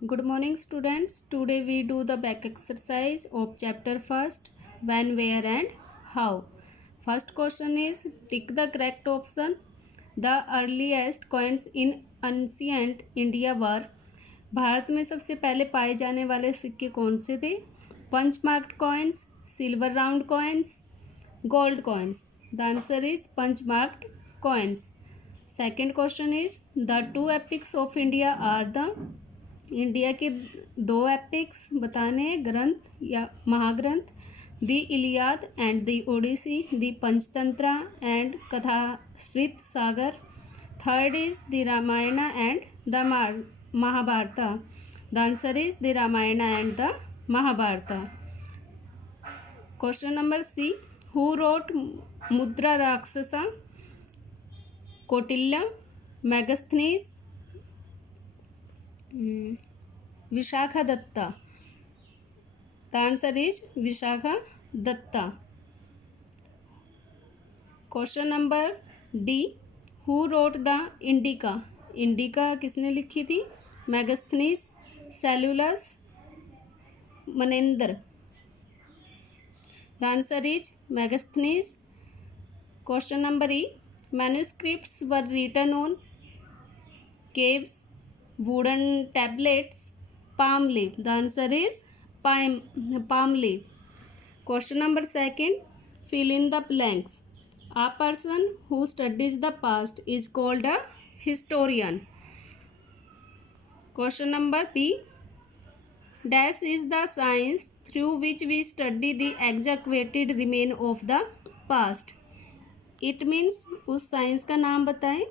Good morning, students. Today we do the back exercise of chapter first, when, where, and how. First question is tick the correct option. The earliest coins in ancient India were. Bharat में सबसे पहले पाए जाने वाले सिक्के कौन से थे? Punch marked coins, silver round coins, gold coins. The answer is punch marked coins. Second question is the two epics of India are the. India के दो एपिक्स बताने ग्रंथ या महाग्रंथ. The Iliad and the Odyssey, the Panchatantra and Kathasaritsagara. Third is the Ramayana and the Mahabharata. The answer is the Ramayana and the Mahabharata. Question number C. Who wrote Mudra Rakshasa? Kautilya, Megasthenes, Vishakha Datta. The answer is Vishakha Datta. Question number D. Who wrote the Indica? Indica किसने लिखी थी? Megasthenes, Seleucus, Menander. The answer is Megasthenes. Question number E. Manuscripts were written on caves, wooden tablets, palm leaf. The answer is palm leaf. Question number second. Fill in the blanks. A person who studies the past is called a historian. Question number B. Dash is the science through which we study the exaggerated remain of the past. It means उस science का नाम बताएं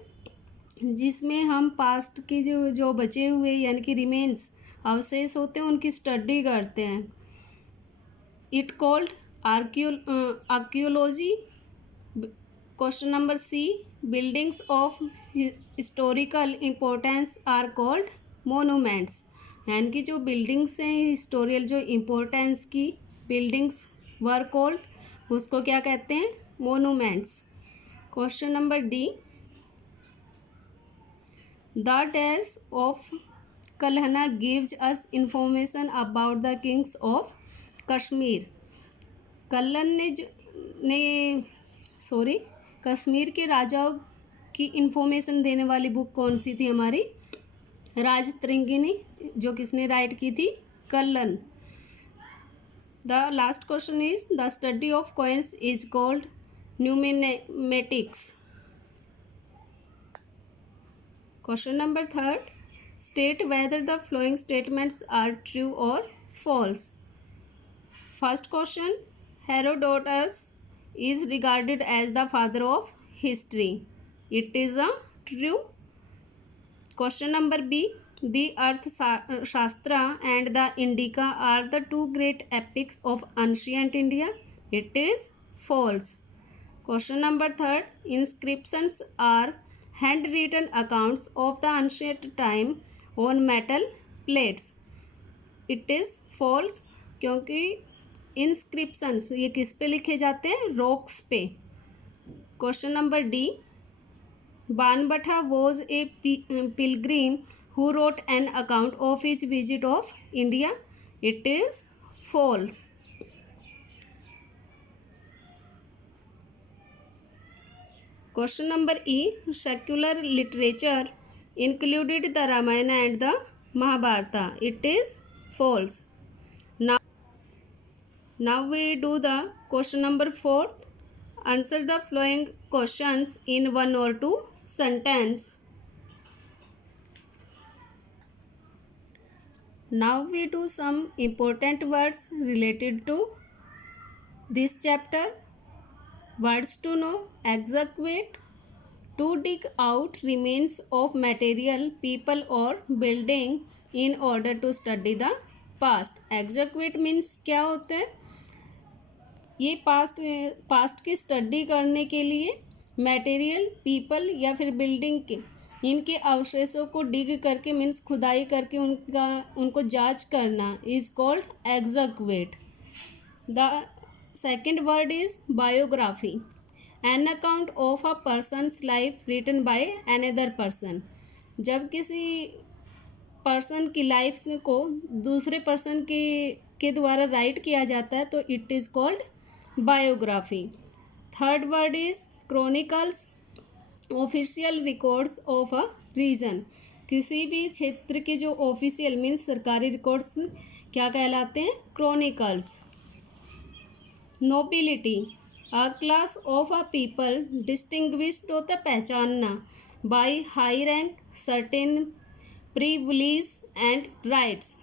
जिसमें हम past की जो बचे हुए यानी कि रिमेन्स अवशेष होते हैं उनकी स्टडी करते हैं. It called archaeology. Question number C. Buildings of historical importance are called monuments. यानी कि जो बिल्डिंग्स हैं हिस्टोरियल जो इम्पोर्टेंस की बिल्डिंग्स वर कॉल्ड उसको क्या कहते हैं? Monuments. Question number D. The dash of Kalhana gives us information about the kings of Kashmir. कल्लन Kashmir के राजाओं की इंफॉर्मेशन देने वाली बुक कौन सी थी हमारी? राजतरंगिणी, जो किसने राइट की थी? Kalhana. The last question is the study of coins is called numismatics. Question number third. State whether the following statements are true or false. First question. Herodotus is regarded as the father of history. It is a true. Question number B. The Arthashastra and the Indica are the two great epics of ancient India. It is false. Question number third. Inscriptions are handwritten accounts of the ancient time on metal plates. It is false क्योंकि inscriptions ये किस पे लिखे जाते हैं? Rocks पे. Question number D. Banabhatta was a pilgrim who wrote an account of his visit of India. It is false. Question number E. Secular literature included the Ramayana and the Mahabharata. It is false. Now we do the question number 4. Answer the following questions in one or two sentence. Now we do some important words related to this chapter. Words to know. Excavate, to dig out remains of material, people or building in order to study the past. Excavate means क्या होता है? ये past की study करने के लिए material, people या फिर बिल्डिंग के इनके अवशेषों को डिग करके मीन्स खुदाई करके उनको जांच करना is called excavate. The second word is biography. An account of a person's life written by another person. जब किसी पर्सन की लाइफ को दूसरे पर्सन के द्वारा राइट किया जाता है तो it is called biography. Third word is chronicles, official records of a region. किसी भी क्षेत्र के जो ऑफिशियल मीन्स सरकारी रिकॉर्ड्स क्या कहलाते हैं? Chronicles. Nobility, a class of a people distinguished होता है पहचानना by high rank, certain privilege and rights.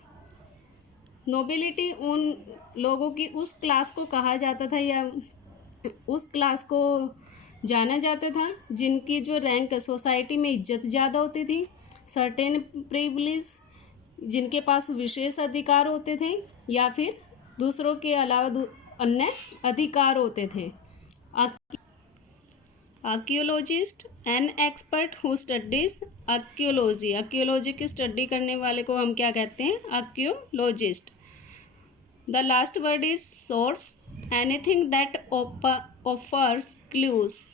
Nobility उन लोगों की उस क्लास को कहा जाता था या उस क्लास को जाना जाता था जिनकी जो रैंक सोसाइटी में इज्जत ज़्यादा होती थी। सर्टेन प्रिविलेज, जिनके पास विशेष अधिकार होते थे या फिर दूसरों के अलावा अन्य अधिकार होते थे। Archaeologist, an expert who studies archaeology. Archaeology की स्टडी करने वाले को हम क्या कहते हैं? Archaeologist. The last word is source, anything that offers clues,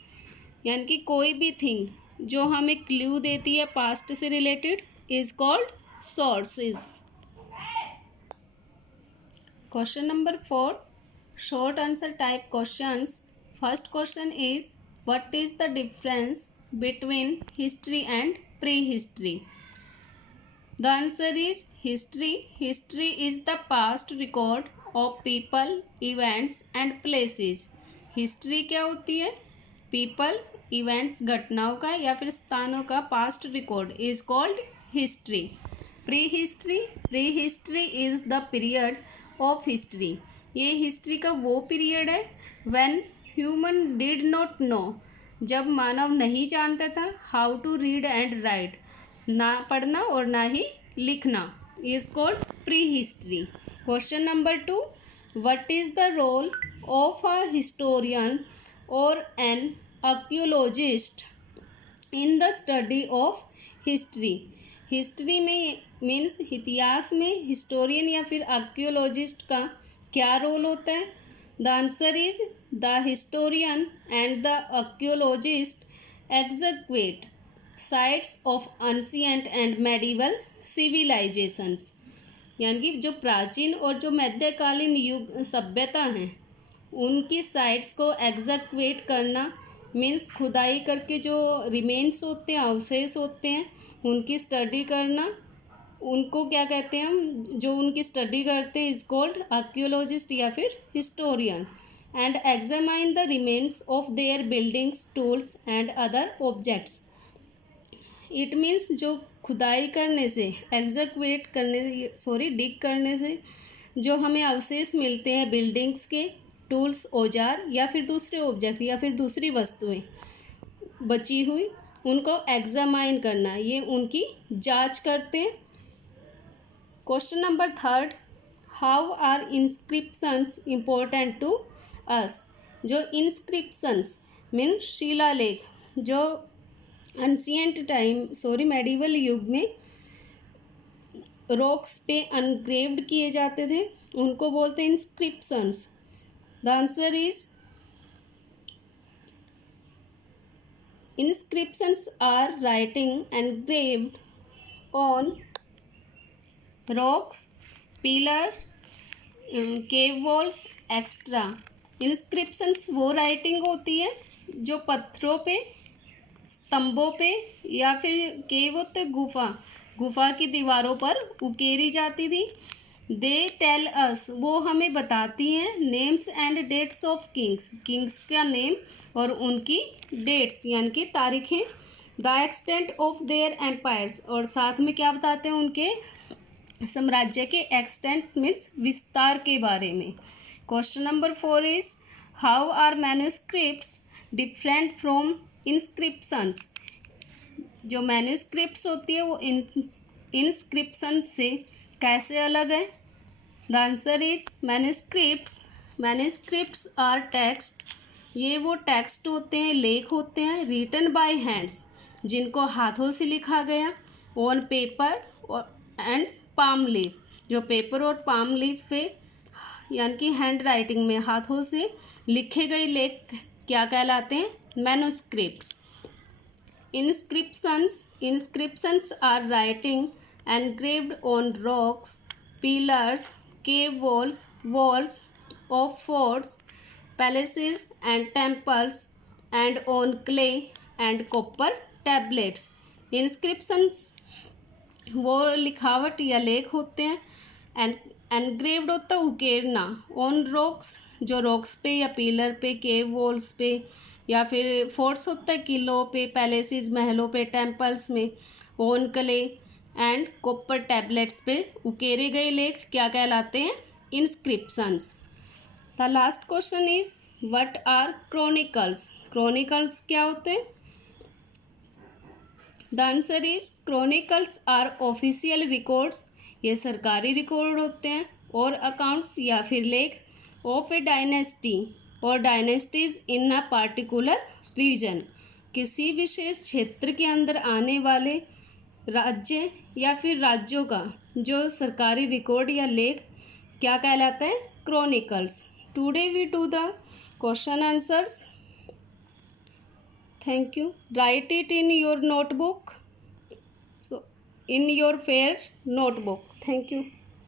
यानी कि कोई भी थिंग जो हमें क्लू देती है पास्ट से related is called sources. Question number 4, short answer type questions. First question is what is the difference between history and pre history? The answer is history. History is the past record of people, events and places. History क्या होती है? People, events, घटनाओं का या फिर स्थानों का past record is called history. Prehistory, prehistory is the period of history. ये हिस्ट्री का वो पीरियड है when human did not know, जब मानव नहीं जानता था how to read and write, ना पढ़ना और ना ही लिखना, is called prehistory. Question number 2, what is the role of a historian और an archaeologist in the study of history? History में मीन्स इतिहास में हिस्टोरियन या फिर आर्कियोलॉजिस्ट का क्या रोल होता है? The answer is the historian and the archaeologist execute sites of ancient and medieval civilisations, यानी कि जो प्राचीन और जो मध्यकालीन युग सभ्यता हैं उनकी साइट्स को एग्जीक्यूट करना मीन्स खुदाई करके जो रिमेन्स होते हैं, अवशेष होते हैं, उनकी स्टडी करना, उनको क्या कहते हैं हम? जो उनकी स्टडी करते हैं इज कॉल्ड आर्कियोलॉजिस्ट या फिर historian. And examine the remains of their buildings, tools and other objects. It means जो खुदाई करने से, एग्जीक्यूट करने, डिग करने से जो हमें अवशेष मिलते हैं बिल्डिंग्स के, टूल्स, औजार या फिर दूसरे ऑब्जेक्ट या फिर दूसरी वस्तुएं बची हुई, उनको एग्जामाइन करना, ये उनकी जांच करते हैं। Question number 3, how are inscriptions important to us? जो इंस्क्रिप्शंस मीन शिलालेख जो मेडिवल युग में रॉक्स पे अनग्रेव्ड किए जाते थे उनको बोलते हैं inscriptions. The answer is inscriptions are writing engraved on rocks, pillar, cave walls, extra. Inscriptions वो राइटिंग होती है जो पत्थरों पे, स्तंभों पे या फिर केव होते गुफा की दीवारों पर उकेरी जाती थी। दे टेल अस, वो हमें बताती हैं names and dates of kings का नेम और उनकी डेट्स यानी कि तारीखें। The extent of their empires, और साथ में क्या बताते हैं? उनके साम्राज्य के एक्सटेंट्स मीन्स विस्तार के बारे में। Question number 4 is how are manuscripts different from inscriptions? जो मैन्युस्क्रिप्ट्स होती है वो इंस्क्रिप्शन से कैसे अलग है? The answer is manuscripts are text, ये वो टेक्स्ट होते हैं, लेख होते हैं, रिटन बाय हैंड्स, जिनको हाथों से लिखा गया, on paper and palm leaf, जो पेपर और पाम लीफ पे यानी कि हैंड राइटिंग में हाथों से लिखे गए लेख क्या कहलाते हैं? Manuscripts. Inscriptions are writing engraved on rocks, pillars, cave walls of forts, palaces and temples, and on clay and copper tablets. Inscriptions वो लिखावट या लेख होते हैं। एंड एनग्रेव्ड होता है उकेरना, ऑन रॉक्स जो रॉक्स पे या पिलर पे, केव वॉल्स पे, या फिर फोर्ट्स होता है किलों पे, पैलेसेस महलों पे, टेम्पल्स में, on clay and copper tablets पे उकेरे गए लेख क्या कहलाते हैं? Inscriptions. The last question is what are chronicles? Chronicles क्या होते हैं? The answer is chronicles are official records, ये सरकारी रिकॉर्ड होते हैं, और अकाउंट्स या फिर लेख ऑफ ए डायनेस्टी और dynasties in a particular reason, किसी विशेष क्षेत्र के अंदर आने वाले राज्य या फिर राज्यों का जो सरकारी रिकॉर्ड या लेख क्या कहलाता है? Chronicles. Today we do the question answers. Thank you. Write it in your notebook. So, in your fair notebook. Thank you.